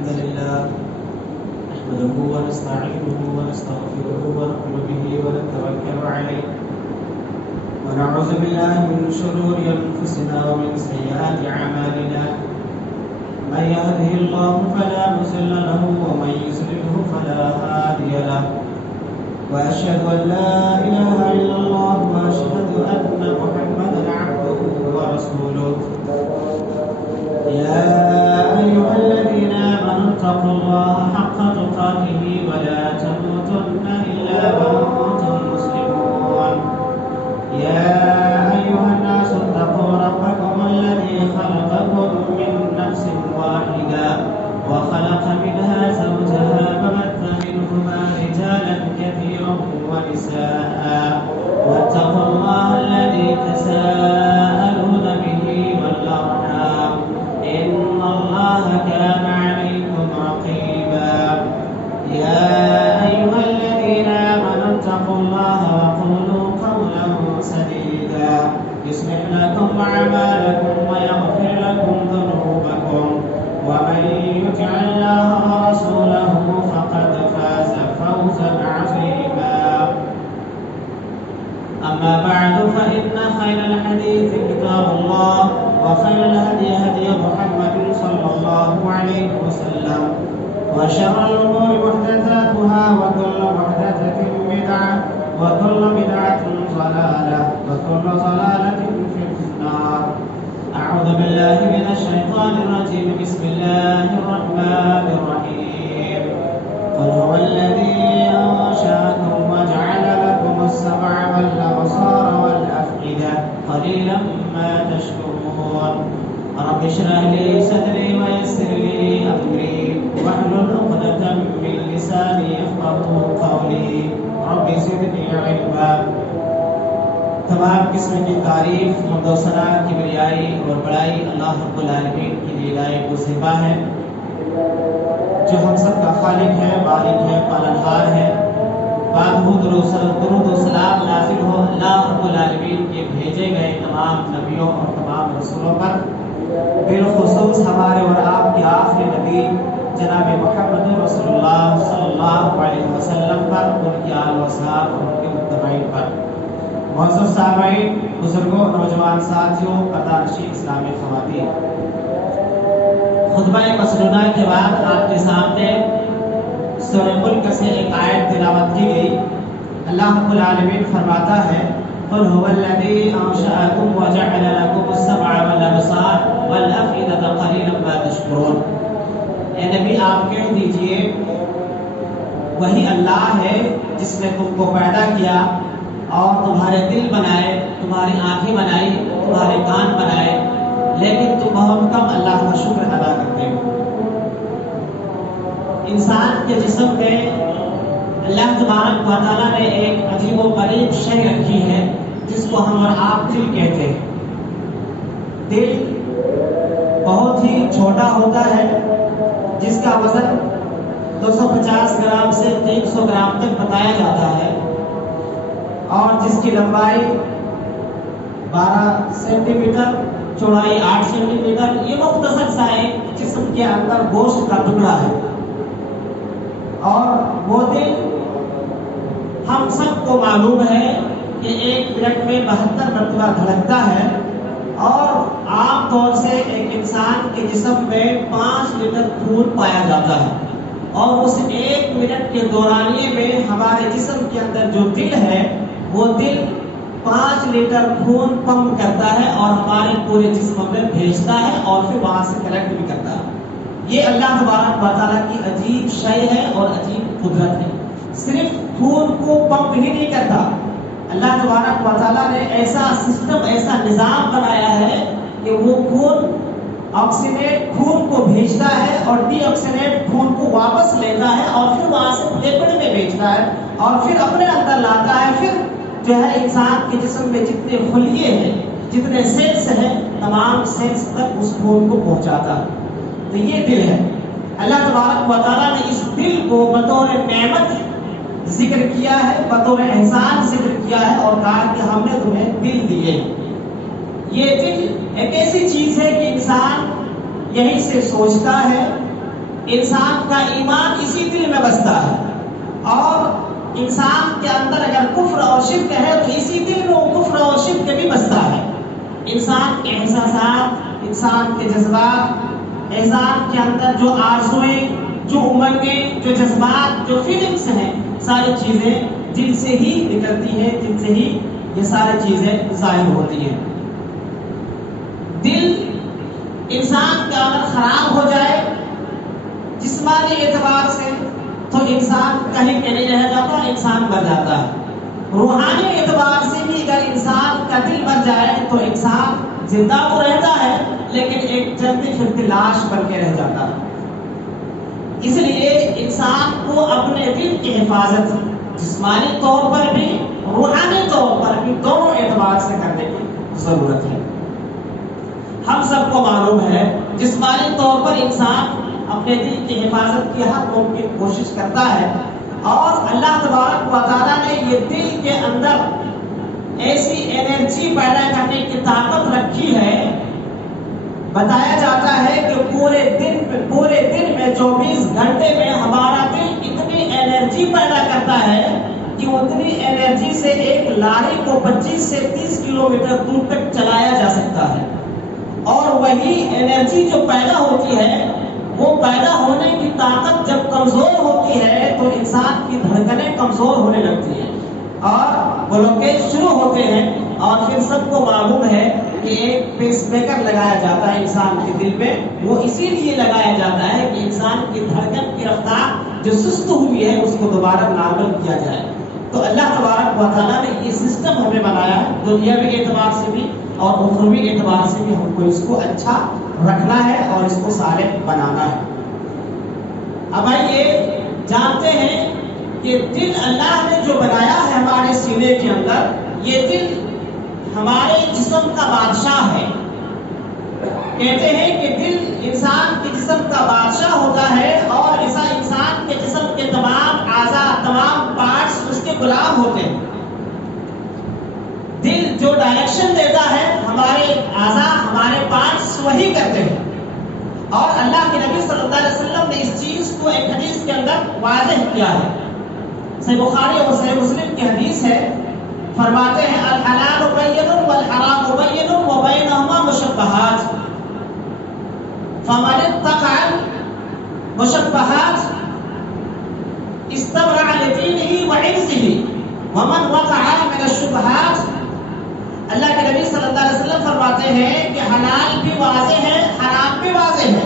الحمد لله نحمده ونستعينه ونستغفره ونؤمن به ونتوكل عليه ونعوذ بالله من شرور أنفسنا ومن سيئات أعمالنا من يهده الله فلا مضل له ومن يضلل فلا هادي له وأشهد أن لا إله إلا الله وأشهد أن محمدا عبده ورسوله يا أيها الذين آمنوا اتقوا الله حق تقاته ولا تموتن إلا وأنتم مسلمون يا أيها الناس اتقوا ربكم الذي خلقكم من نفس واحدة وخلق منها زوجها وبث منهما رجالا كثيرا ونساء واتقوا الله الذي تساءلون به والأرحام إن الله كان عليكم رقيبا يا أيها الذين آمنوا اتقوا الله وقولوا قولا سديدا يصلح لكم أعمالكم ويغفر لكم ذنوبكم ومن يطع الله ورسوله فقد فاز فوزا عظيما أما بعد فإن خير الحديث كتاب الله وخير الهدي هدي محمد صلى الله عليه وسلم وشر الأمور محدثاتها وكل محدثة بدعة وكل بدعة ضلالة وكل ضلالة في النار أعوذ بالله من الشيطان الرجيم بسم الله الرحمن الرحيم قل هو الذي أنشأكم وجعل لكم السمع والأبصار والأفئدة قليلا ما تشكرون رب اشرح لي صدري ويسر لي أمري واحلل عقدة من لساني يفقهوا قولي رب زدني علما. تمام قسم کی تعریف حمد و ثنا کبریائی اور بڑائی اللہ رب العالمین کے لیے لائق و زیبا ہے جو ہم سب کا خالق ہے، مالک ہے، پالنہار ہے. درود و سلام نازل ہو اللہ رب العالمین کے بھیجے گئے تمام نبیوں اور تمام رسولوں پر، بالخصوص ہمارے اور آپ کے آخری نبی جناب محمد رسول اللہ صلی اللہ علیہ وسلم پر، ان کے آل و اصحاب اور ان کے متبعین پر. معزز سامعین، بزرگوں، نوجوان ساتھیوں، پردہ-نشین اسلامی خواتین، خطبہ مسنونہ کے بعد آپ کے سامنے سورہ ملک سے ایک آیت تلاوت کی گئی. اللہ رب العالمین فرماتا ہے قل هو الذی انشأکم وجعل لکم السمع والابصار والافئدة قلیلا ما تشکرون. اے نبی آپ کہہ دیجئے وہی اللہ ہے جس نے تم کو پیدا کیا اور تمہارے دل بنائے، تمہاری آنکھیں بنائی، تمہارے کان بنائے، لیکن تم بہت کم اللہ کا شکر ادا کرتے ہو. انسان کے جسم میں اللہ تبارک و تعالیٰ نے ایک عجیب و غریب شے رکھی ہے جس کو ہم اور آپ دل کہتے ہیں. دل بہت ہی چھوٹا ہوتا ہے، جس کا وزن 250 گرام سے 300 گرام تک بتایا جاتا ہے، اور جس کی لمبائی 12 سینٹی میٹر، چوڑائی 8 سینٹی میٹر. یہ مختصر سا ایک جسم کے اندر گوشت کا ٹکڑا ہے. اور وہ دل ہم سب کو معلوم ہے کہ 1 منٹ میں 72 مرتبہ دھڑکتا ہے، اور عام طور سے ایک انسان کے جسم میں 5 لیٹر خون پایا جاتا ہے. اور اس 1 منٹ کے دورانیے میں ہمارے جسم کے اندر جو دل ہے وہ دل 5 لیٹر خون پمپ کرتا ہے اور ہمارے پورے جسم میں بھیجتا ہے اور پھر وہاں سے کلیکٹ بھی کرتا ہے. یہ اللہ تبارک و تعالیٰ کی عجیب شے ہے اور عجیب قدرت ہے. صرف خون کو پمپ ہی نہیں کرتا، اللہ تبارک و تعالیٰ نے ایسا سسٹم، ایسا نظام بنایا ہے کہ وہ خون آکسیجنیٹ خون کو بھیجتا ہے اور ڈی آکسیجنیٹ خون کو واپس لیتا ہے اور پھر وہاں سے پھیپھڑے میں بھیجتا ہے اور پھر اپنے اندر لاتا ہے. پھر جو ہے انسان کے جسم میں جتنے خلیے ہیں، جتنے سیلز ہیں، تمام سیلز تک اس خون کو پہنچاتا ہے. تو یہ دل ہے. اللہ تبارک و تعالیٰ نے اس دل کو بطور نعمت ذکر کیا ہے، بطور احسان ذکر کیا ہے اور کہا کہ ہم نے تمہیں دل دیے. یہ دل ایک ایسی چیز ہے کہ انسان یہیں سے سوچتا ہے، انسان کا ایمان اسی دل میں بستا ہے، اور انسان کے اندر اگر کفر اور شرک ہے تو اسی دل میں وہ کفر اور شرک بھی بستا ہے۔ انسان کے احساسات، انسان کے جذبات، انسان کے اندر جو آرزویں، جو امنگیں، جو جذبات، جو فیلنگس ہیں، ساری چیزیں دل سے ہی نکلتی ہیں، دل سے ہی یہ ساری چیزیں ظاہر ہوتی ہیں۔ دل انسان کا اگر خراب ہو جائے جسمانی اعتبار سے تو انسان کہیں پہ نہیں رہ جاتا، انسان مر جاتا ہے۔ روحانی اعتبار سے بھی اگر انسان کا دل مر جائے تو انسان زندہ تو رہتا ہے لیکن ایک جلدی پھرتی لاش بن کے رہ جاتا ہے۔ اس لیے انسان کو اپنے دل کی حفاظت جسمانی طور پر بھی روحانی طور پر بھی دونوں اعتبار سے کرنے کی ضرورت ہے۔ ہم سب کو معلوم ہے جسمانی طور پر انسان اپنے دل کی حفاظت کی ہر ممکن کوشش کرتا ہے، اور اللہ تبارک و تعالیٰ نے یہ دل کے اندر ایسی انرجی پیدا کرنے کی طاقت رکھی ہے۔ بتایا جاتا ہے کہ پورے دن میں 24 گھنٹے میں ہمارا دل اتنی انرجی پیدا کرتا ہے کہ اتنی انرجی سے ایک لاری کو 25 سے 30 کلومیٹر دور تک چلایا جا سکتا ہے، اور وہی انرجی جو پیدا ہوتی ہے وہ پیدا ہونے کی طاقت جب کمزور ہوتی ہے تو انسان کی دھڑکنیں کمزور ہونے لگتی ہیں اور بلوکیج شروع ہوتے ہیں، اور پھر سب کو معلوم ہے کہ ایک پیس میکر لگایا جاتا ہے انسان کے دل میں۔ وہ اسی لیے لگایا جاتا ہے کہ انسان کی دھڑکن کی رفتار جو سست ہوئی ہے اس کو دوبارہ نارمل کیا جائے۔ تو اللہ تبارک و تعالیٰ نے یہ سسٹم ہمیں بنایا ہے، دنیاوی اعتبار سے بھی اور اخروی اعتبار سے بھی ہم کو اس کو اچھا رکھنا ہے اور اس کو صالح بنانا ہے۔ اب آئیے جانتے ہیں کہ دل اللہ نے جو بنایا ہے ہمارے سینے کے اندر، یہ دل ہمارے جسم کا بادشاہ ہے۔ کہتے ہیں کہ دل انسان کے جسم کا بادشاہ ہوتا ہے، اور ایسا انسان کے جسم کے تمام اعضاء، تمام پارٹس اس کے غلام ہوتے ہیں۔ دل جو ڈائریکشن دیتا ہے ہمارے اعضاء، ہمارے پارٹس وہی کرتے ہیں، اور اللہ کے نبی صلی اللہ علیہ وسلم نے اس چیز کو ایک حدیث کے اندر واضح کیا ہے۔ صحیح بخاری اور صحیح مسلم کی حدیث ہے، فرماتے ہیں الحلال بین والحرام بین وبینہما مشبہات فمن اتقى المشبہات استبرأ لدینہ وعرضہ ومن وقع من الشبہات۔ اللہ کے نبی صلی اللہ علیہ وسلم فرماتے ہیں کہ حلال بھی واضح ہے، حرام بھی واضح ہے،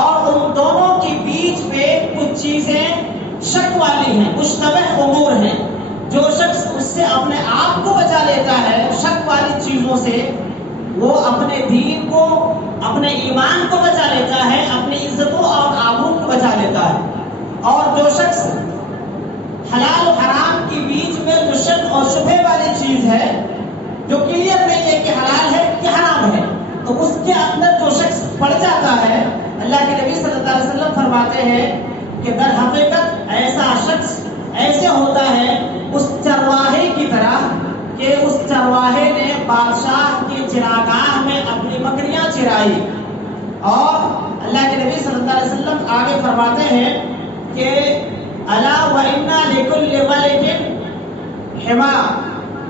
اور ان دونوں کے بیچ میں کچھ چیزیں شک والی ہیں، مشتبہ امور ہیں۔ جو شخص اس سے اپنے آپ کو بچا لیتا ہے شک والی چیزوں سے، وہ اپنے دین کو، اپنے ایمان کو بچا لیتا ہے، اپنی عزتوں اور آبرو کو بچا لیتا ہے۔ اور جو شخص حلال و حرام کے بیچ میں جو شک اور شبہ والی چیز ہے، جو کلیئر نہیں ہے کہ حلال ہے کہ حرام ہے، تو اس کے اندر جو شخص پڑ جاتا ہے، اللہ کے نبی صلی اللہ علیہ وسلم فرماتے ہیں کہ در حقیقت ایسا شخص ایسے ہوتا ہے اس چرواہے کی طرح کہ اس چرواہے نے بادشاہ کی چراگاہ میں اپنی بکریاں چرائی۔ اور اللہ کے نبی صلی اللہ علیہ وسلم آگے فرماتے ہیں کہ الا وَإِنَّا لِكُلِّ مَلِكٍ حِمَى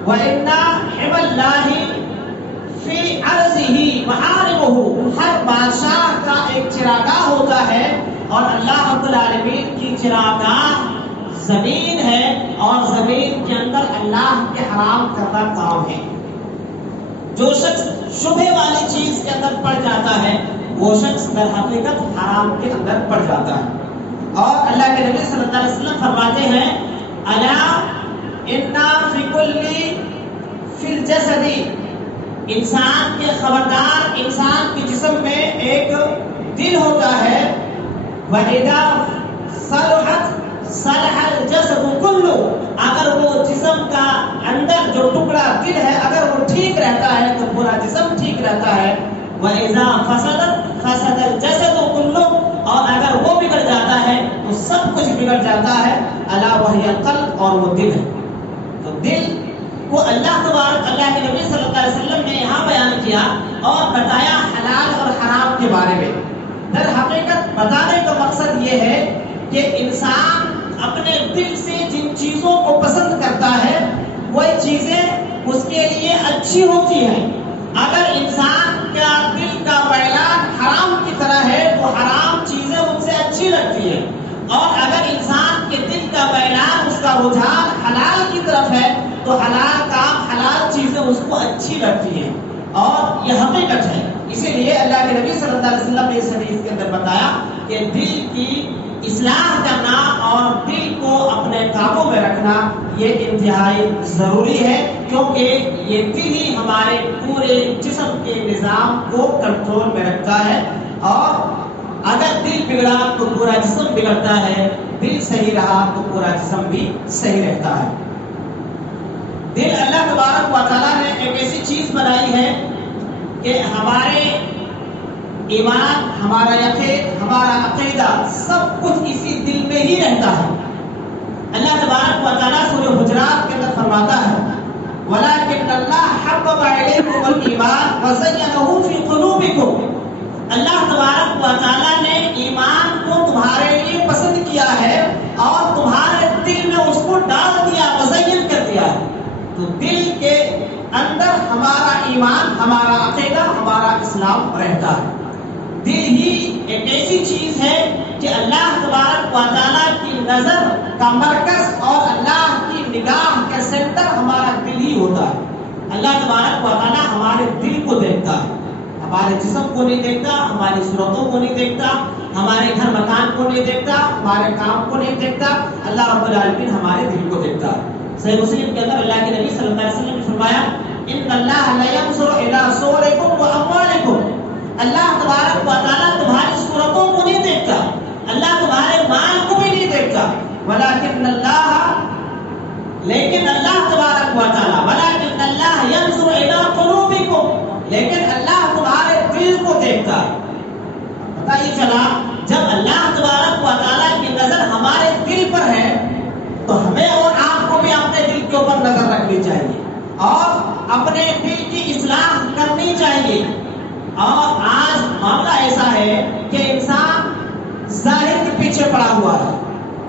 وَإِنَّا حِمَى اللَّهِ فِي عَرْضِهِ مَحَارِمُهُ۔ ہر بادشاہ کا ایک چراگاہ ہوتا ہے، اور اللہ رب العالمین کی چراگاہ زمین ہے، اور زمین کے اندر اللہ کے حرام کردہ کام ہے۔ جو شخص شبہ والی چیز کے اندر پڑ جاتا ہے وہ شخص در حقیقت حرام کے اندر پڑ جاتا ہے۔ اور اللہ کے نبی صلی اللہ علیہ وسلم فرماتے ہیں الا انا فی کل فی الجسد، انسان کے خبردار، انسان کے جسم میں ایک دل ہوتا ہے، وَإِذَا صَلُحَتْ صَلَحَ الْجَسَدُ كُلُّهُ، اگر وہ جسم کا اندر جو ٹکڑا دل ہے اگر وہ ٹھیک رہتا ہے تو پورا جسم ٹھیک رہتا ہے، وَإِذَا فَسَدَتْ فَسَدَ الْجَسَدُ كُلُّهُ، اور اگر وہ بگڑ جاتا ہے تو سب کچھ بگڑ جاتا ہے، الا وَهِيَ الْقَلْبُ، اور وہ دل ہے۔ تو دل کو اللہ تبارک، اللہ کے نبی صلی اللہ علیہ وسلم نے یہاں بیان کیا اور بتایا حلال اور حرام کے بارے میں۔ در حقیقت بتانے کا مقصد یہ ہے کہ انسان اپنے دل سے جن چیزوں کو پسند کرتا ہے وہی چیزیں اس کے لیے اچھی ہوتی ہیں. اگر انسان کا دل کا میلان حرام کی طرح ہے تو حرام چیزیں اس سے اچھی لگتی ہیں، اور اگر انسان کے دل کا میلان، اس کا رجحان حلال کی طرف ہے تو حلال کام، حلال چیزیں اس کو اچھی لگتی ہیں. اور یہ حقیقت ہے. اسی لیے اللہ کے نبی صلی اللہ علیہ وسلم نے اس حدیث کے اندر بتایا کہ دل کی اصلاح کرنا اور دل کو اپنے قابو میں رکھنا یہ انتہائی ضروری ہے، کیونکہ یہ دل ہی ہمارے پورے جسم کے نظام کو کنٹرول میں رکھتا ہے. اور اگر دل بگڑا تو پورا جسم بگڑتا ہے، دل صحیح رہا تو پورا جسم بھی صحیح رہتا ہے. دل اللہ تبارک و تعالیٰ نے ایک ایسی چیز بنائی ہے کہ ہمارے ایمان، ہمارا یقین، ہمارا عقیدہ سب کچھ اسی دل میں ہی رہتا ہے. اللہ تبارک و تعالیٰ سورہ حجرات کے اندر فرماتا ہے وَلَٰكِنَّ اللَّهَ حَبَّبَ إِلَيْكُمُ الْإِيمَانَ وَزَيَّنَهُ فِي قُلُوبِكُمْ. اللہ تبارک و تعالیٰ نے ایمان کو تمہارے لیے پسند کیا ہے اور تمہارے دل میں اس کو ڈال دیا، مزین کر دیا ہے. تو دل کے اندر ہمارا ایمان، ہمارا عقیدہ، ہمارا اسلام رہتا ہے. دل ہی ایک ایسی چیز ہے کہ اللہ تبارک و تعالیٰ کی نظر کا مرکز اور اللہ کی نگاہ کا سینٹر ہمارا دل ہی ہوتا ہے. اللہ تبارک و تعالیٰ ہمارے دل کو دیکھتا ہے، ہمارے جسم کو نہیں دیکھتا، ہماری صورتوں کو نہیں دیکھتا، ہمارے گھر مکان کو نہیں دیکھتا، ہمارے کام کو نہیں دیکھتا. اللہ رب العالمین ہمارے دل کو دیکھتا ہے. صحیح مسلم کے اندر اللہ کے نبی صلی اللہ علیہ وسلم نے فرمایا ان اللہ لا ينظر الى صورکم واموالکم. اللہ تبارک و تعالیٰ تمہاری صورتوں کو نہیں دیکھتا، اللہ تمہارے مال کو بھی نہیں دیکھتا. ولکن اللہ، لیکن اللہ تبارک و تعالیٰ، ولکن اللہ ينظر الى قلوبکم، لیکن اللہ تمہارے دل کو دیکھتا. پتہ یہ چلا جب اللہ تبارک و تعالیٰ کی نظر ہمارے دل پر ہے تو ہمیں اور آپ کو بھی اپنے دل کے اوپر نظر رکھنی چاہیے اور اپنے دل کی اصلاح کرنی چاہیے. اور آج معاملہ ایسا ہے کہ انسان ظاہر کے پیچھے پڑا ہوا ہے،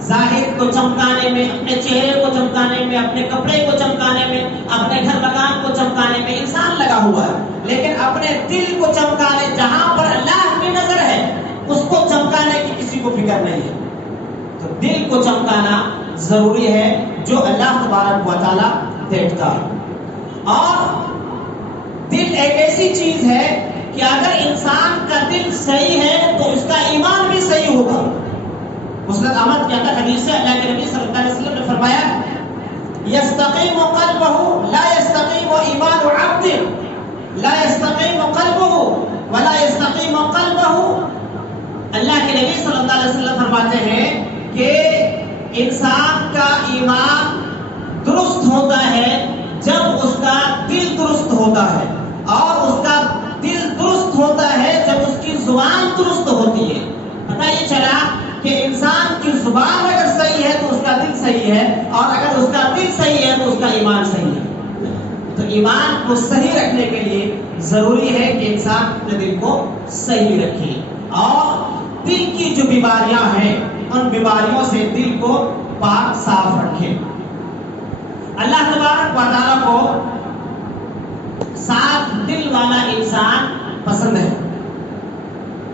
ظاہر کو چمکانے میں، اپنے چہرے کو چمکانے میں، اپنے کپڑے کو چمکانے میں، اپنے گھر مکان کو چمکانے میں انسان لگا ہوا ہے. لیکن اپنے دل کو چمکانے، جہاں پر اللہ کی نظر ہے اس کو چمکانے کی کسی کو فکر نہیں ہے. تو دل کو چمکانا ضروری ہے جو اللہ تبارک و تعالیٰ دیکھتا ہے. اور دل ایک ایسی چیز ہے کہ اگر انسان کا دل صحیح ہے تو اس کا ایمان بھی صحیح ہوگا. مسند احمد کے اندر حدیث ہے، اللہ کے نبی صلی اللہ علیہ وسلم نے فرمایا یستقیم قلبہ لا یستقیم ایمان عبد، لا یستقیم قلبہ ولا یستقیم قلبہ. اللہ کے نبی صلی اللہ علیہ وسلم فرماتے ہیں کہ انسان کا ایمان درست ہوتا ہے جب اس کا دل درست ہوتا ہے، اور اس کا دل درست ہوتا ہے جب اس کی زبان درست ہوتی ہے. پتہ یہ چلا کہ انسان کی زبان اگر صحیح ہے تو اس کا دل صحیح ہے، اور اگر اس کا دل صحیح ہے تو اس کا ایمان صحیح ہے. تو ایمان کو صحیح رکھنے کے لیے ضروری ہے کہ انسان اپنے دل کو صحیح رکھے اور دل کی جو بیماریاں ہیں ان بیماریوں سے دل کو پاک صاف رکھے. اللہ تبارک و تعالیٰ کو صاف دل والا انسان پسند ہے،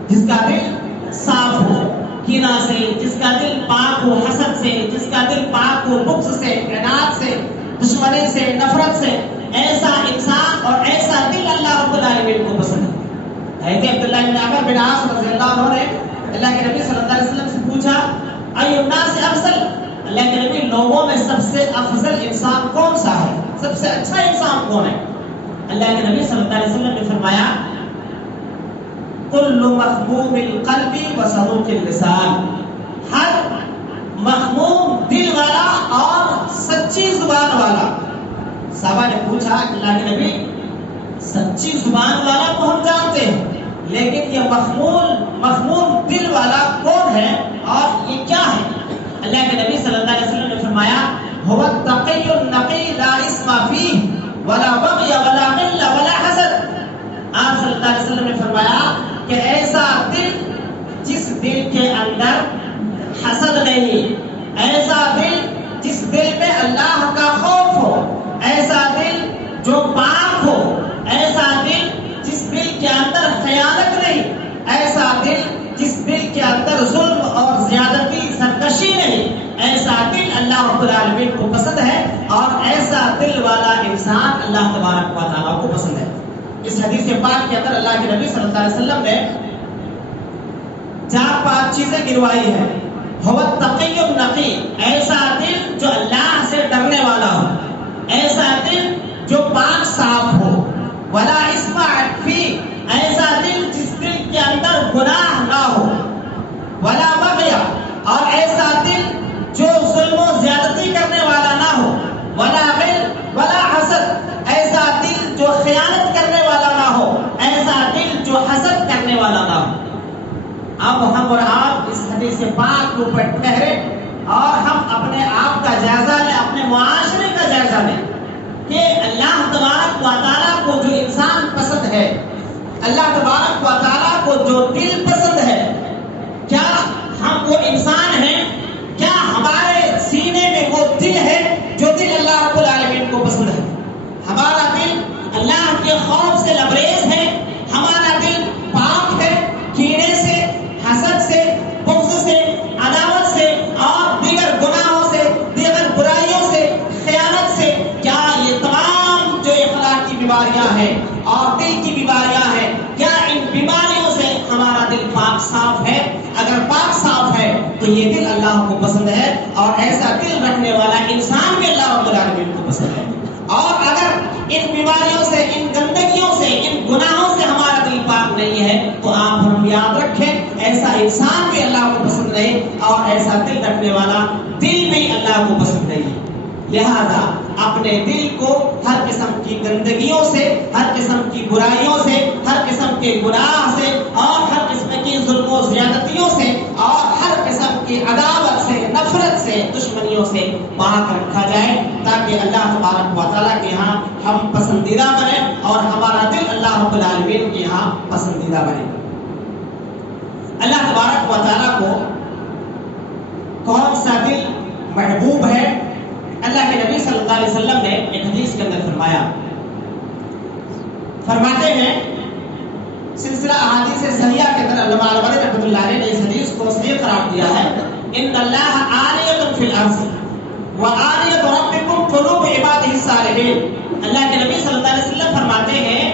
جس کا دل صاف ہو کینہ سے، جس کا دل پاک ہو حسد سے، جس کا دل پاک ہو بغض سے، عناد سے، دشمنی سے، نفرت سے. ایسا انسان اور ایسا دل اللہ رب العالمین کو پسند ہے. حضرت عبداللہ بن عمرو بن عاص رضی اللہ عنہ نے اللہ کے نبی صلی اللہ علیہ وسلم سے پوچھا ای الناس افضل، اللہ کے نبی لوگوں میں سب سے افضل انسان کون سا ہے، سب سے اچھا انسان کون ہے؟ اللہ کے نبی صلی اللہ علیہ وسلم نے فرمایا کل مخموم القلب وصدوق اللسان، ہر مخموم دل والا اور سچی زبان والا. صحابہ نے پوچھا اللہ کے نبی سچی زبان والا تو ہم جانتے ہیں، لیکن یہ مخموم دل والا کون ہے اور یہ کیا ہے؟ اللہ کے نبی صلی اللہ علیہ وسلم نے فرمایا هو التقی النقی لا اسم فیہ ولا بغی ولا غل ولا حسد. آپ صلی اللہ علیہ وسلم نے فرمایا کہ ایسا دل جس دل کے اندر جو پاک ہو، ایسا دل جس دل کے اندر خیانت نہیں، ایسا دل جس دل کے اندر ظلم اور زیادتی سرکشی نہیں، ایسا دل اللہ رب العالمین کو پسند ہے، اور ایسا دل والا انسان اللہ تبارک و تعالیٰ کو پسند ہے۔ اس حدیث پاک کے اندر اللہ کے نبی صلی اللہ علیہ وسلم نے 4-5 چیزیں گنوائی ہیں۔ هو التقی النقی، ایسا دل جو اللہ سے ڈرنے والا ہو، ایسا دل جو پاک صاف ہو، ولا اسم فی، ایسا دل جس دل کے اندر گناہ نہ ہو، ولا بغی، اور ایسا دل جو ظلم و زیادتی کرنے والا نہ ہو، ولا غل ولا حسد، ایسا دل جو خیانت کرنے والا نہ ہو، ایسا دل جو حسد کرنے والا نہ ہو۔ اب ہم اور آپ اس حدیث پاک کے اوپر ٹھہرے اور ہم اپنے آپ کا جائزہ لیں، اپنے معاشرے کا جائزہ لیں کہ اللہ تبارک و تعالیٰ کو جو انسان پسند ہے، اللہ تبارک و تعالیٰ کو جو دل پسند ہے، کیا ہم وہ انسان ہیں؟ کیا ہمارے سینے میں وہ دل ہے جو دل اللہ رب العالمین کو پسند ہے؟ ہمارا دل اللہ کے خوف سے لبریز ہے، ہمارا دل پاک ہے کینے سے، حسد سے، بغض سے، عداوت سے اور دیگر گناہوں سے، دیگر برائیوں سے، خیانت سے؟ کیا یہ تمام جو اخلاقی بیماریاں ہیں اور دل کی بیماریاں ہیں، کیا ان بیماریوں سے ہمارا دل پاک صاف ہے؟ اگر پاک صاف ہے تو یہ دل اللہ کو پسند ہے، اور ایسا دل رکھنے والا انسان بھی اللہ رب العالمین کو پسند ہے۔ اور اگر ان بیماریوں سے، ان گندگیوں سے، ان گناہوں سے ہمارا دل پاک نہیں ہے تو آپ ہم یاد رکھیں ایسا انسان بھی اللہ کو پسند نہیں، اور ایسا دل رکھنے والا دل بھی اللہ کو پسند نہیں۔ لہذا اپنے دل کو ہر قسم کی گندگیوں سے، ہر قسم کی برائیوں سے، ہر قسم کے گناہ سے، اور ہر قسم کی ظلم و زیادتیوں سے، اور ہر قسم کی عداوت سے، نفرت سے، دشمنیوں سے پاک رکھا جائے، تاکہ اللہ تبارک و تعالیٰ کے یہاں ہم پسندیدہ بنے اور ہمارا دل اللہ رب العالمین کے یہاں پسندیدہ بنے۔ اللہ تبارک و تعالیٰ کو کون سا دل محبوب ہے؟ اللہ کے نبی صلی اللہ علیہ وسلم نے ایک حدیث کے اندر فرماتے ہیں، سلسلہ احادیث صحیحہ کے اندر علامہ البانی رحمۃ اللہ علیہ نے اس حدیث کو صحیح قرار دیا ہے، ان اللہ عالیۃ فی الارض وعالیۃ ربکم قلوب عبادہ الصالحین۔ اللہ کے نبی صلی اللہ علیہ وسلم فرماتے ہیں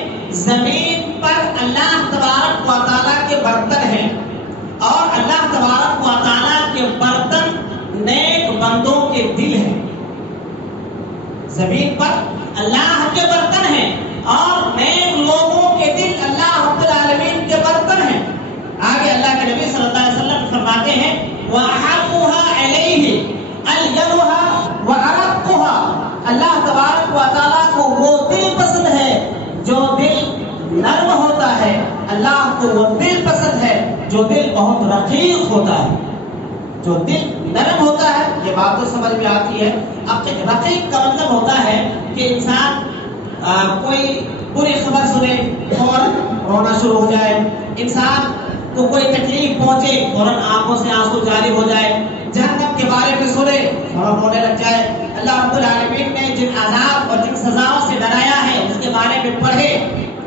زمین پر اللہ تبارک و تعالیٰ کے برتن ہیں، اور اللہ تبارک و تعالیٰ کے برتن نیک بندوں کے دل ہیں۔ زمین پر اللہ کے برتن ہیں اور نیک لوگوں کے دل اللہ رب العالمین کے برتن ہیں۔ آگے اللہ کے نبی صلی اللہ علیہ وسلم فرماتے ہیں وَأَحَبُّهَا إِلَيْهِ أَلْيَنُهَا وَأَرَقُّهَا، اللہ تبارک و تعالیٰ کو وہ دل پسند ہے جو دل نرم ہوتا ہے، اللہ کو وہ دل پسند ہے جو دل بہت رقیق ہوتا ہے۔ جو دل نرم ہوتا ہے، یہ بات تو سمجھ میں آتی ہے۔ اب رقیق کا مطلب ہوتا ہے کہ انسان کوئی بری خبر سنے فوراً رونا شروع ہو جائے، انسان کو کوئی تکلیف پہنچے فوراً آنکھوں سے آنسو جاری ہو جائے، جہنم کے بارے میں سنے فوراً رونے لگ جائے، اللہ رب العالمین نے جن عذاب اور جن سزاؤں سے ڈرایا ہے اس کے بارے میں پڑھے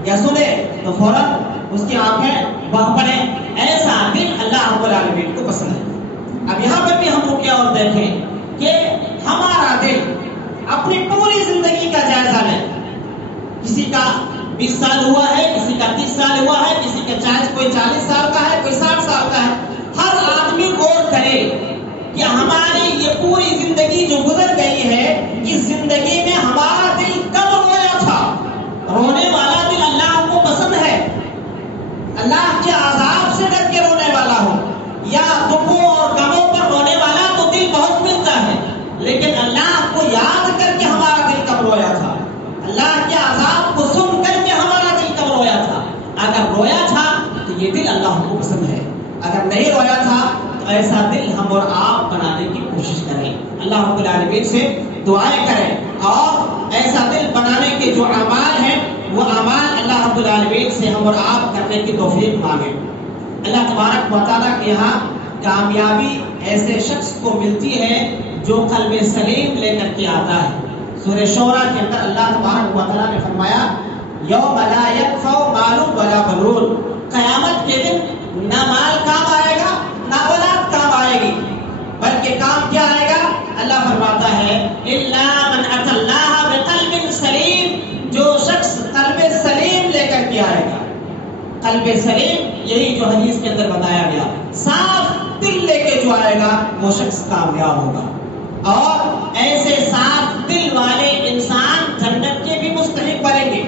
یا سنے تو فوراً اس کی آنکھیں بہہ پڑے۔ ایسا دل اللہ رب العالمین کو پسند ہے۔ اب یہاں پر بھی ہم کو کیا اور دیکھیں کہ ہمارا دل اپنی پوری زندگی کا جائزہ لیں۔ کسی کا 20 سال ہوا ہے، کسی کا 30 سال ہوا ہے، کسی کا کوئی 40 سال کا ہے، کوئی 60 سال کا ہے۔ ہر آدمی غور کرے کہ ہماری یہ پوری زندگی جو گزر گئی ہے، اس زندگی میں ہمارا دل کب رویا تھا؟ رونے والا دل اللہ کو پسند ہے۔ اللہ کے عذاب سے ڈر کے رونے والا ہو یا دکھوں اور غموں پر رونے والا تو دل بہت ملتا ہے، لیکن اللہ کو یاد کر کے ہمارا دل کب رویا تھا؟ اللہ کے عذاب کو سن کر کے ہمارا دل کب رویا تھا؟ اگر رویا تھا تو یہ دل اللہ کو پسند ہے، اگر نہیں رویا تھا تو ایسا دل ہم اور آپ بنانے کی کوشش کریں، اللہ رب العالمین سے دعائیں کریں، اور ایسا دل بنانے کے جو اعمال ہیں وہ اعمال اللہ رب العالمین سے ہم اور آپ کرنے کی توفیق مانگیں۔ اللہ تبارک و تعالیٰ کے یہاں کامیابی ایسے شخص کو ملتی ہے جو قلب سلیم لے کر کے آتا ہے، سورہ شورى کے اندر اللہ تبارک و تعالیٰ نے فرمایا یوم لا ينفع مال ولا بنون، قیامت کے دن نہ مال کام آئے گا نہ اولاد کام آئے گی، بلکہ کام کیا آئے گا؟ اللہ فرماتا ہے الا من اتى الله بقلب سلیم، جو شخص قلب سلیم لے کر کے آئے گا۔ قلب سلیم یہی جو حدیث کے اندر بتایا گیا، صاف دل لے کے جو آئے گا وہ شخص کامیاب ہوگا، اور ایسے صاف دل والے انسان جنت کے بھی مستحق بنیں گے۔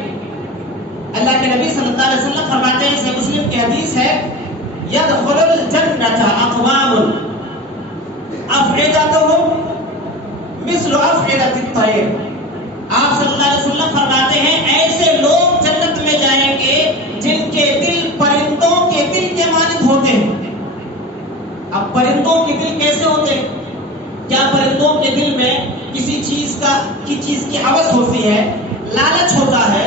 اللہ کے نبی صلی اللہ علیہ وسلم فرماتے ہیں، صحیح مسلم کی حدیث ہے، يدخل الجنة أقوام أفئدتهم مثل أفئدة الطير۔ آپ صلی اللہ علیہ وسلم فرماتے ہیں ایسے لوگ جنت میں جائیں گے جن کے دل پرندوں کے دل کے مانند ہوتے ہیں۔ اب پرندوں کے دل کیسے ہوتے ہیں؟ کیا پرندوں کے دل میں کسی چیز کی ہوس ہوتی ہے، لالچ ہوتا ہے،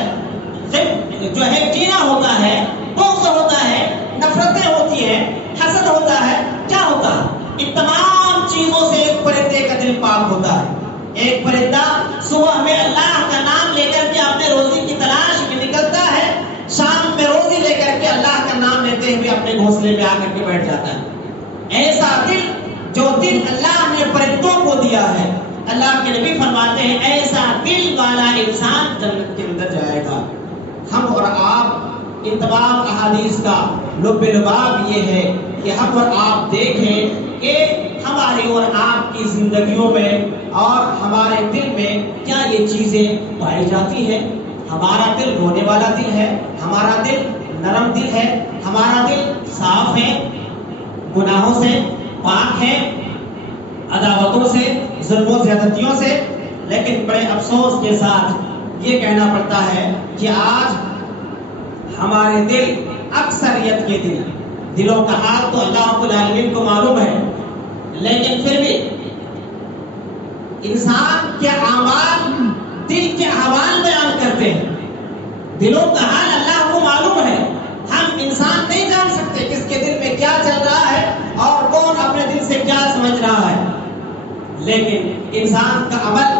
جو ہے کینہ ہوتا ہے، بغض ہوتا ہے، نفرتیں ہوتی ہیں، حسد ہوتا ہے؟ کیا ہوتا ہے؟ ان تمام چیزوں سے ایک پرندے کا دل پاک ہوتا ہے۔ ایک پرندہ صبح میں اللہ کا نام لے کر کے اپنے روزی کی تلاش میں نکلتا ہے، شام میں روزی لے کر کے اللہ کا نام لیتے ہوئے اپنے گھونسلے میں آ کر کے بیٹھ جاتا ہے۔ ایسا دل جو دل اللہ نے پرندوں کو دیا ہے، اللہ کے نبی فرماتے ہیں ایسا دل والا انسان جنت کے اندر جائے گا۔ ہم اور آپ ان تمام احادیث کا لب لباب یہ ہے کہ ہم اور آپ دیکھیں کہ ہماری اور آپ کی زندگیوں میں اور ہمارے دل میں کیا یہ چیزیں پائی جاتی ہیں۔ ہمارا دل رونے والا دل ہے، ہمارا دل نرم دل ہے، ہمارا دل صاف ہے، گناہوں سے پاک ہے، عداوتوں سے، ظلم و زیادتیوں سے، لیکن بڑے افسوس کے ساتھ یہ کہنا پڑتا ہے کہ آج ہمارے دل، اکثریت کے دلوں کا حال تو اللہ رب العالمین کو معلوم ہے، لیکن پھر بھی انسان کے اعمال دل کے احوال بیان کرتے ہیں۔ دلوں کا حال اللہ کو معلوم ہے، ہم انسان نہیں جان سکتے کس کے دل میں کیا چل رہا ہے اور کون اپنے دل سے کیا سمجھ رہا ہے، لیکن انسان کا عمل،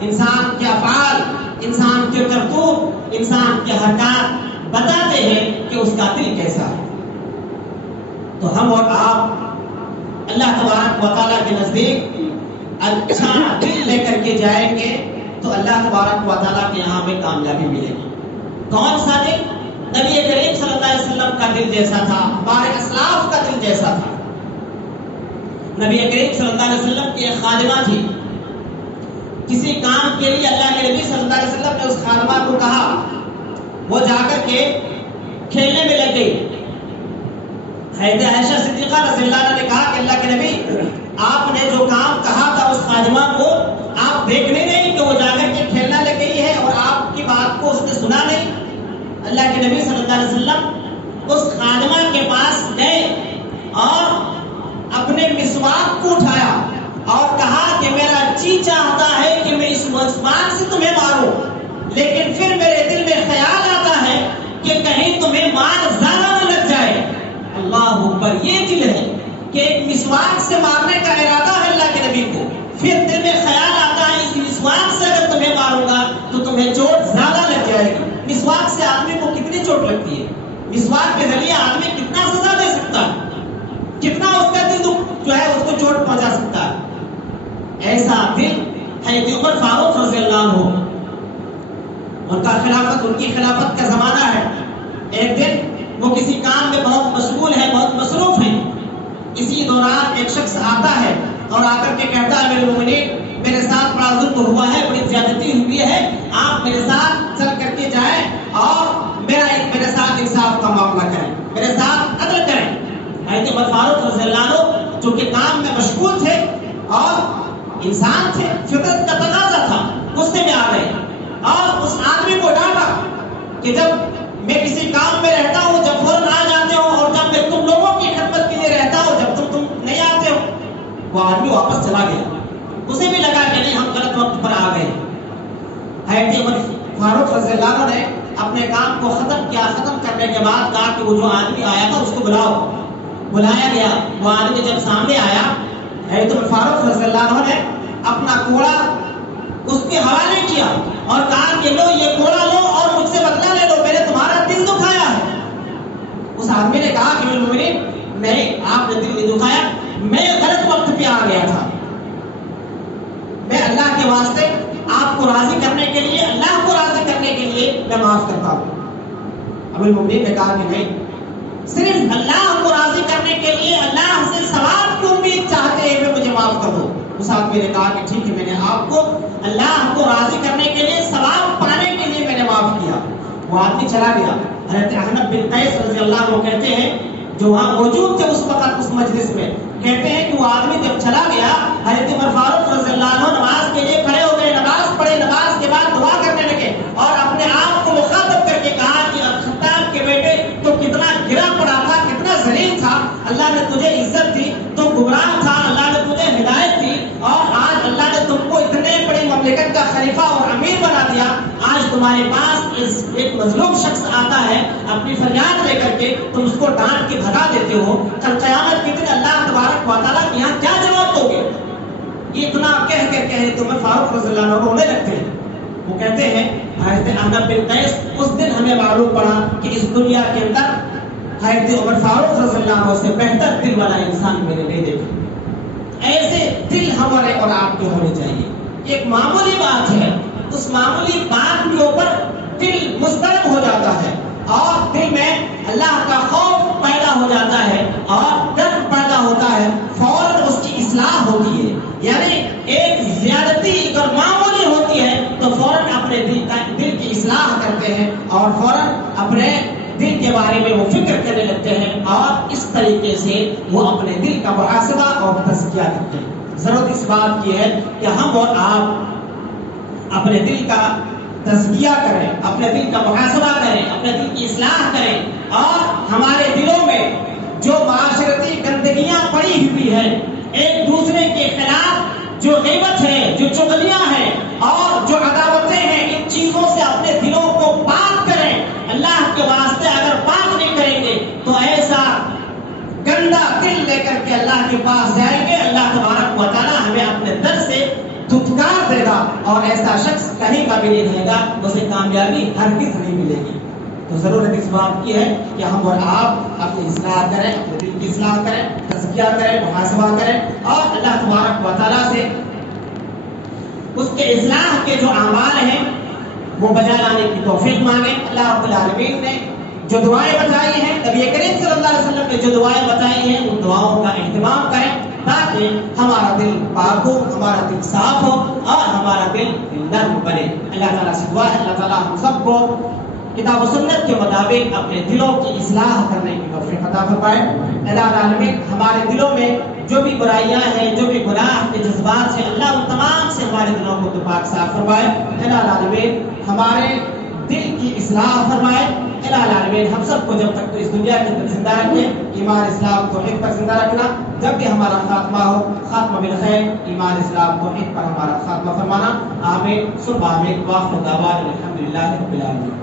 انسان کے افعال، انسان کے کرتوت، انسان کے حرکات بتاتے ہیں کہ اس کا دل کیسا ہے۔ تو ہم اور آپ اللہ تبارک و تعالیٰ کے نزدیک اچھا دل لے کر کے جائیں گے تو اللہ تبارک و تعالیٰ کے یہاں میں کامیابی ملے گی۔ کون سا دل؟ نبی کریم صلی اللہ علیہ وسلم کا دل جیسا تھا، ہمارے اسلاف کا دل جیسا تھا۔ نبی کریم صلی اللہ علیہ وسلم کی ایک خادمہ تھی، کسی کام کے لیے اللہ کے نبی صلی اللہ علیہ وسلم نے اس خادمہ کو کہا، وہ جا کر کے کھیلنے میں لگ گئی۔ حضرت عائشہ صدیقہ رضی اللہ عنہا نے کہا کہ اللہ کے نبی، آپ نے جو کام کہا تھا اس خادمہ کو آپ دیکھنے نہیں کہ وہ جا کر کے کھیلنا لگ گئی ہے اور آپ کی بات کو اس نے سنا نہیں۔ اللہ کے نبی صلی اللہ علیہ وسلم اس خادمہ کے پاس گئے اور اپنے مسواک کو اٹھایا اور کہا کہ میرا جی چاہتا ہے کہ میں اس مسواک سے تمہیں ماروں، لیکن پھر میرے دل میں خیال آتا ہے کہ کہیں تمہیں مار زیادہ نہ لگ جائے۔ اللہ اکبر، یہ دل ہے کہ ایک مسواک سے مارنے کا ارادہ ہے اللہ کے نبی کو، پھر دل میں خیال آتا ہے اس مسواک سے اگر تمہیں ماروں گا تو تمہیں چوٹ زیادہ لگ جائے گی۔ مسواک سے آدمی کو کتنی چوٹ لگتی ہے؟ مسواک کے ذریعے آدمی کتنا سزا دے سکتا ہے، کتنا اس کا دل جو ہے اس کو چوٹ پہنچا سکتا ہے۔ ایسا دل حضرت عمر فاروق رضی اللہ عنہ، ان کی خلافت کا زمانہ ہے۔ ایک دن وہ کسی کام میں بہت مشغول ہے، بہت مصروف ہیں۔ اسی دوران ایک شخص آتا ہے اور آ کر کے کہتا ہے، میرے مومنین، میرے ساتھ بڑا ظلم ہوا ہے، بڑی زیادتی ہوئی ہے، آپ میرے ساتھ چل کر کے جائیں اور میرے ساتھ انصاف کا معاملہ کریں، میرے ساتھ عدل کریں۔ حضرت عمر فاروق رضی اللہ عنہ جو کہ کام میں مشغول تھے اور انسان تھے، فطرت کا تقاضا تھا، غصے میں آ گئے اور اس آدمی کو ڈانٹا کہ جب میں کسی کام میں رہتا ہوں، جب فوراً آ جاتے ہو، اور جب میں تم لوگوں کی خدمت کے لیے رہتا ہوں، جب تم نہیں آتے ہو۔ وہ آدمی واپس چلا گیا، اسے بھی لگا کہ نہیں، ہم غلط وقت پر آ گئے۔ حضرت عمر فاروق رضی اللہ عنہ نے اپنے کام کو ختم کیا، ختم کرنے کے بعد کہا کہ وہ جو آدمی آیا تھا اس کو بلاؤ۔ بلایا گیا، وہ آدمی جب سامنے آیا، حضرت عمر فاروق رضی اللہ عنہ نے اپنا کوڑا اس کے حوالے کیا اور کہا کہ لو یہ کوڑا لو اور مجھ سے بدلہ لے لو، میں نے تمہارا دل دکھایا ہے۔ اس آدمی نے کہا کہ نہیں، آپ نے دل نہیں دکھایا، میں غلط وقت پہ آ گیا تھا، میں اللہ کے واسطے آپ کو راضی کرنے کے لیے، اللہ کو راضی کرنے کے لیے میں معاف کرتا ہوں۔ ابو المؤمنین نے کہا کہ نہیں، صرف اللہ کو راضی کرنے کے لیے، اللہ سے ثواب کی امید چاہتے ہیں مجھے معاف کر دو۔ اس آدمی نے کہا کہ ٹھیک ہے، میں نے آپ کو اللہ کو راضی کرنے کے لیے، ثواب پانے کے لیے میں نے معاف کیا۔ وہ آدمی چلا گیا۔ حضرت احنف بن قیس رضی اللہ عنہ کہتے ہیں، جو وہاں موجود تھے اس وقت اس مجلس میں، کہتے ہیں کہ وہ آدمی جب چلا گیا، حضرت عمر فاروق رضی اللہ عنہ نماز کے لیے کھڑے ہو گئے، نماز پڑھے، نماز کے بعد دعا کرنے لگے اور اپنے آپ کو مخاطب کر کے کہا کہ خطاب کے بیٹے تو کتنا گرا پڑا تھا، کتنا ذلیل تھا، اللہ نے تجھے عزت دی، تو گمراہ تھا، اللہ نے تجھے ہدایت دی، اور آج اللہ نے تم کو اتنے بڑی مملکت کا خلیفہ اور امیر بنا دیا۔ آج تمہارے پاس ایک مظلوم شخص آتا ہے اپنی فریاد لے کر کے، تم اس کو ڈانٹ کے بھگا دیتے ہو، کل قیامت کے دن اللہ تبارک و تعالیٰ کے یہاں کیا جواب دو گے؟ یہ اتنا کہہ کر کہے تو میں فاروق رضی اللہ عنہ رونے لگتے ہیں۔ وہ کہتے ہیں حضرت احنف بن قیس، اس دن ہمیں معلوم پڑا کہ اس دنیا کے اندر حضرت عمر فاروق رضی اللہ عنہ سے بہتر دل والا انسان میں نے نہیں دیکھا۔ ایسے دل ہمارے اور آپ کے ہونے چاہیے۔ ایک معمولی بات ہے، اس معمولی بات کے اوپر دل مضطرب ہو جاتا ہے اور دل میں اللہ کا خوف پیدا ہو جاتا ہے اور ڈر پیدا ہوتا ہے، فوراً اس کی اصلاح ہوتی ہے۔ یعنی ایک زیادتی اگر معمولی ہوتی ہے تو فوراً اپنے دل کی اصلاح کرتے ہیں اور فوراً اپنے دل کے بارے میں وہ فکر کرنے لگتے ہیں اور اس طریقے سے وہ اپنے دل کا محاسبہ اور تزکیہ کرتے ہیں۔ ضرورت اس بات کی ہے کہ ہم اور آپ اپنے دل کا تزکیہ کریں، اپنے دل کا محاسبہ کریں، اپنے دل کی اصلاح کریں، اور ہمارے دلوں میں جو معاشرتی گندگیاں پڑی ہوئی ہیں، ایک دوسرے کے خلاف جو غیبت ہے، جو چغلیاں ہیں اور جو عداوتیں ہیں، ان چیزوں سے اپنے دلوں کو پاک کریں۔ اللہ کے واسطے اگر پاک نہیں کریں گے تو ایسا گندا دل لے کر کے اللہ کے پاس جائیں گے، اللہ تبارک و تعالیٰ ہمیں اپنے در سے دھتکار دے گا اور ایسا شخص کہیں کا بھی نہیں رہے گا، اسے کامیابی ہرگز نہیں ملے گی۔ تو ضرورت اس بات کی ہے کہ ہم اور آپ اپنی اصلاح کریں، اپنے دل کی اصلاح کریں، تزکیہ کریں، محاسبہ کریں اور اللہ تبارک و تعالیٰ سے اس کے اصلاح کے جو اعمال ہیں وہ بجا لانے کی توفیق مانگیں۔ اللہ رب العالمین نے جو دعائیں بتائی ہیں، نبی کریم صلی اللہ علیہ وسلم نے جو دعائیں بتائی ہیں، ان دعاؤں کا اہتمام کریں تاکہ ہمارا دل پاک ہو، ہمارا دل صاف ہو اور ہمارا دل نرم بنے۔ اللہ تعالیٰ سے دعا ہے اللہ تعالیٰ ہم سب کو کتاب و سنت کے مطابق اپنے دلوں کی اصلاح کرنے کی توفیق عطا فرمائے۔ اللہ العالمین ہمارے دلوں میں جو بھی برائیاں ہیں، جو بھی گناہ کے جذبات ہیں، اللہ ان تمام سے ہمارے دلوں کو تو پاک صاف فرمائے۔ اللہ العالمین ہمارے دل کی اصلاح فرمائے۔ اللہ العالمین ہم سب کو جب تک تو اس دنیا کے اندر زندہ رکھے، ایمان اسلام توحید پر زندہ رکھنا، جب بھی ہمارا خاتمہ ہو خاتمہ بالخیر، ایمان اسلام توحید پر ہمارا خاتمہ فرمانا۔ آمین ثم آمین۔ وآخر دعوانا الحمدللہ رب العالمین۔